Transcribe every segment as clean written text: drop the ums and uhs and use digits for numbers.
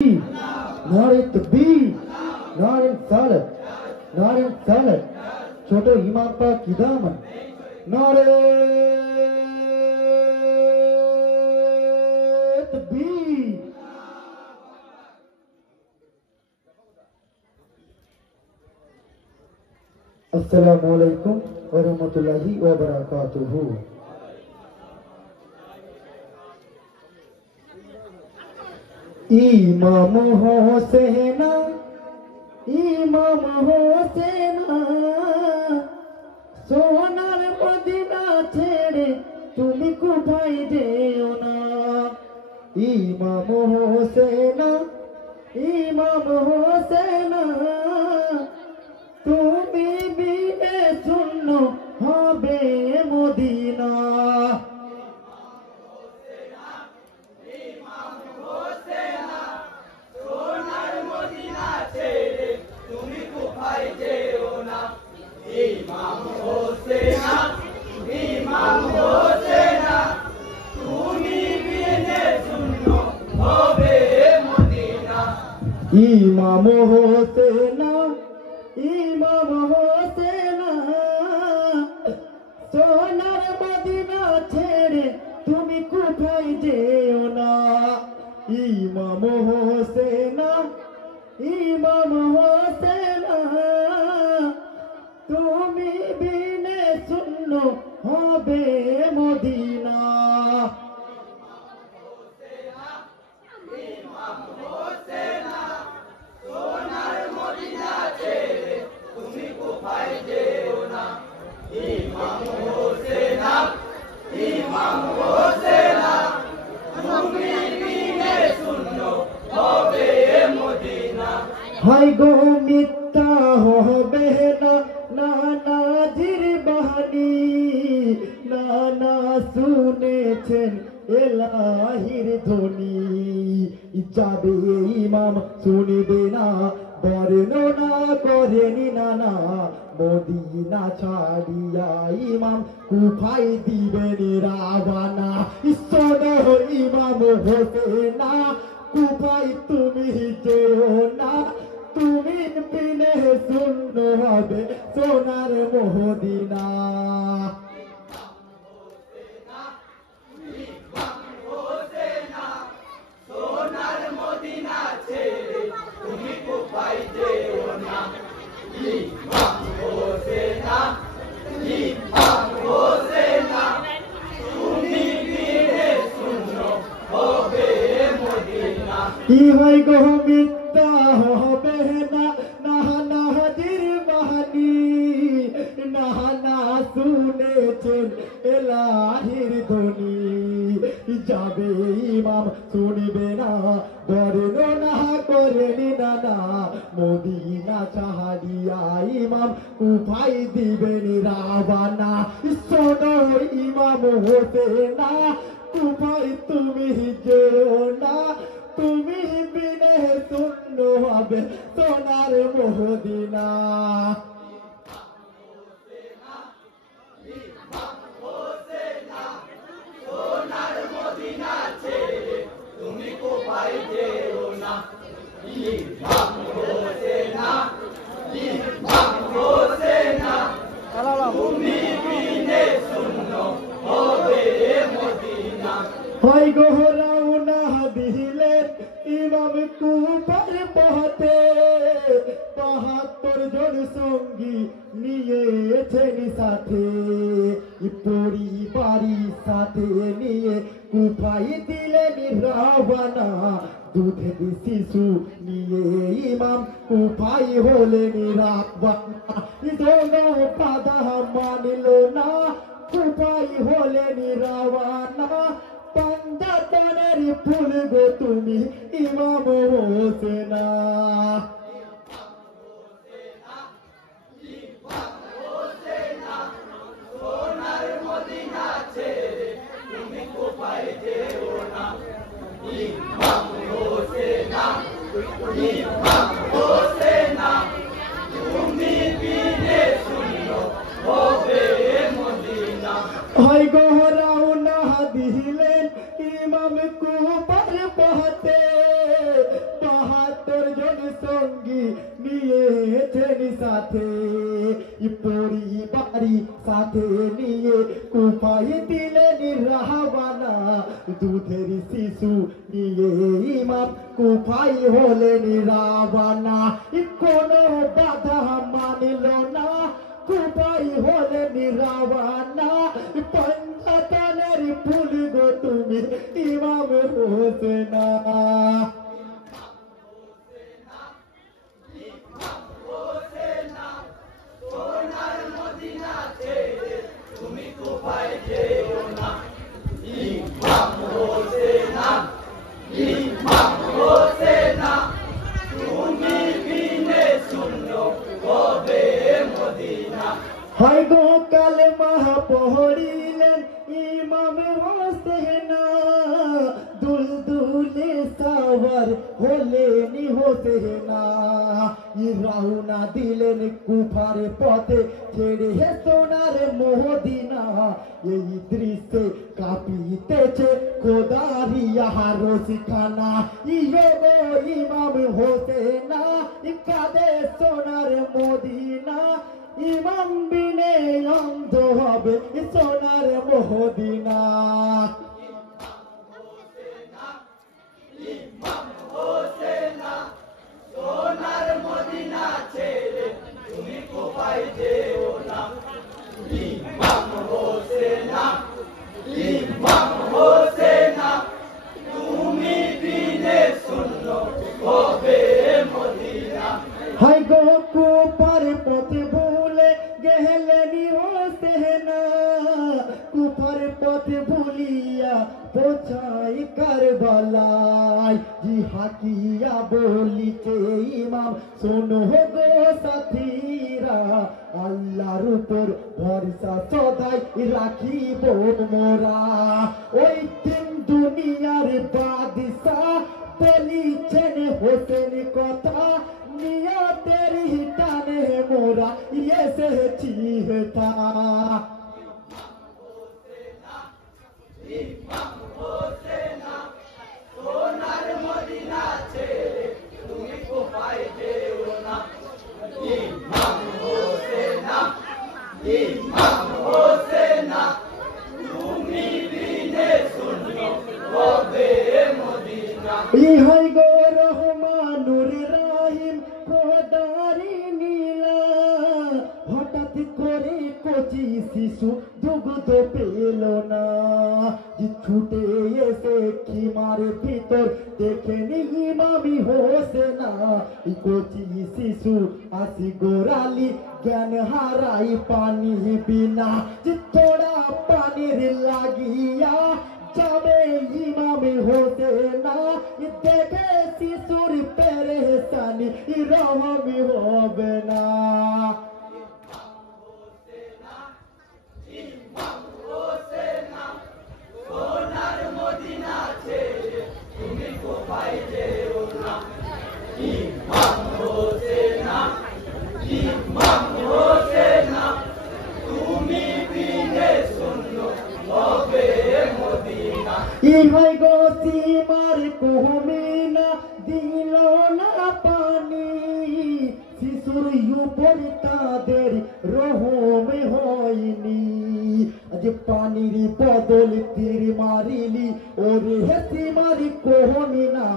नारे तकबीर, नारे सालत, छोटे इमाम पाक की दामन, नारे तकबीर। अस्सलामु अलैकुम व रहमतुल्लाहि व बरकातुहू। इमाम होसेना सोनार मदीना छेड़े तुमी कोथाय जेओ ना। इमाम होसेना तुमी बिने शून्य होबे मदीना। इमाम होसेना सोनार मदीना छेड़े तुमी कोथाय जेओ ना। इमाम होसेना तुमी बिने शून्य होबे मदीना। हाय गो मिथ्या होबे ना नानाजिर बानी, नाना शुनेछेन एलाहिर ध्वनि। जाबे इमाम शुनिबे ना बर्णना करेनि नाना, मदीना छाड़िया इमाम कुफाय दिबेन रावाना। शोनो इमाम होसेना कुफाय तुमी जेओ ना, तुमी बिने शून्य होबे सोनार मदीना। কি হয় গো মিথ্যা হবে না নাহাজির বাহানি, নাহানা শুনেছেন এলাহির ধ্বনি। যাবে ইমাম শুনিবে না বর্ণনা করেনি নানা, মদিনা ছাড়িয়া ইমাম কুফায় দিবেন রাওয়ানা। শোনো ইমাম হোসেনা কুফায় তুমি যেও না, तुमी बिने शून्य होबे सोनार मदीना। हाय गो रौना दिलेन इमाम कुफार पहते, ৭২ জন সঙ্গী নিয়েছেন সাথে। পরিবারের সাথে নিয়ে কুফায় দিলেন রাওয়ানা। দুধের শিশু নিয়ে ইমাম কুফায় হলেন রাওয়ানা। দোনো বাধা মানল না, কুফায় হলেন রাওয়ানা। পাঞ্জাতনের ফুল গো তুমি ইমাম হোসেনা। हाय गो रौना दिलेन इमाम कुफार पहते, সাথে পরিবারি সাথে নিয়ে কুফায় দিলেন রাহবানা দুধের শিশু নিয়ে ইমাম কুফাই হলেন রাবানা কোনো বাধা মানল না কুফাই হলেন রাবানা পঞ্চাতনের ফুল গো তুমি ইমাম হোসেনা হায় গো কালেমা পড়িলেন ইমাম হোসেনা দুলদুলে সাওয়ার হলেন হোসেনা রওনা দিলেন কুফার পথে ছেড়ে সোনার মদিনা এই দৃশ্যে কাঁপিতেছে খোদারি আহার শিখানা ইয়ো ইমাম হোসেনা কাঁদে সোনার মদিনা ইমাম বিনে অন্ধ হবে সোনার মদিনা সোনার মদিনা ছেড়ে তুমি কোথায় যেও না ইমাম হোসেনা তুমি বিনে শূন্য হবে মদিনা হায় গো কুফার পথে ভুলে গেলেন হোসেনা কুফার পথে ভুলিয়া পৌঁছাই কারবালায় জিহাকিয়া বলিছে ইমাম শোনো গো সাথীরা আল্লাহর উপর ভরসা সদাই রাখিব মোরা ওই দিন দুনিয়ার বাদশা বলিছেন হোসেন কথা নিয়তের হিটানে মোরা এসেছি হেতা সোনার মদিনা ছেড়ে তুমি কোথায় যেও না ইমাম হোসেনা তুমি বিনে শূন্য হবে মদিনা ইহাই গো রহমানুর রহিম খোদারি নীলা হঠাৎ করে কচি শিশু দুগ্ধ পেল না ছুটে এসে খিমার ভিতর দেখেনি ইমামি হোসেনা কচি শিশু আসি গোড়ালি জ্ঞান হারাই পানি বিনা থোড়া পানির লাগিয়া যাবে ইমামি হোসেনা দেখে শিশুর পেরেশানি রহমি হবে না সোনার মদিনা ছেড়ে তুমি কোথায় যেও না ইমাম হোসেনা তুমি বিনে শূন্য হবে মদিনা ইহাই গো সীমার কুহমিনা দিল না পানি শিশুর উপর তাদের রহম হয়নি আজ পানির বদল তীর মারিলি ওরে হেসি মারি কোহমিনা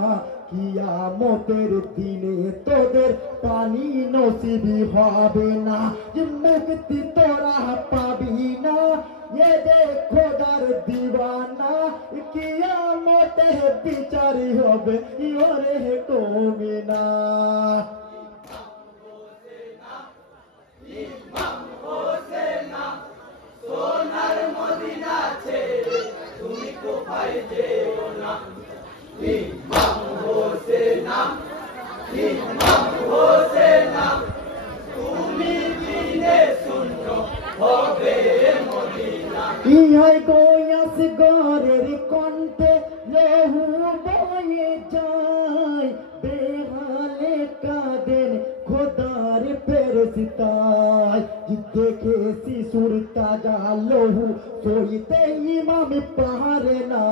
কিয়ামতের দিনে তোদের পানি নসিবি হবে না মুক্তি তোরা পাবি না এ দে খোদার দিওয়ানা কিয়ামতে বিচারি হবে ওরে কোহমিনা সোনার মদিনা ছেড়ে তুমি কোথায় যেও না ইমাম হোসেনা তুমি বিনে শূন্য হবে মদিনা ইহাই গোয়াস গরের কণ্ঠে লহু বয়ে যায় বেহালে কাঁদেন খোদার ফেরেশতায় দেখে শিশুর তাজা লহু সহিতে ইমাম পারে না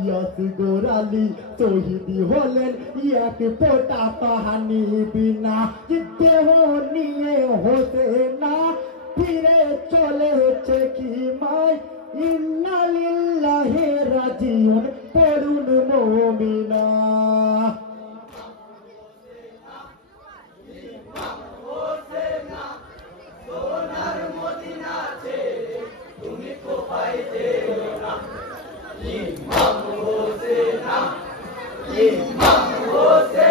ইয়াস গোরালি শহীদ হলেন পোটা পাহানি বিনা দেহ নিয়ে হতে না ফিরে চলেছে কি মায় ইন্না লিল্লাহি রাজিউন পড়ুন মুমিনা Imam Hossein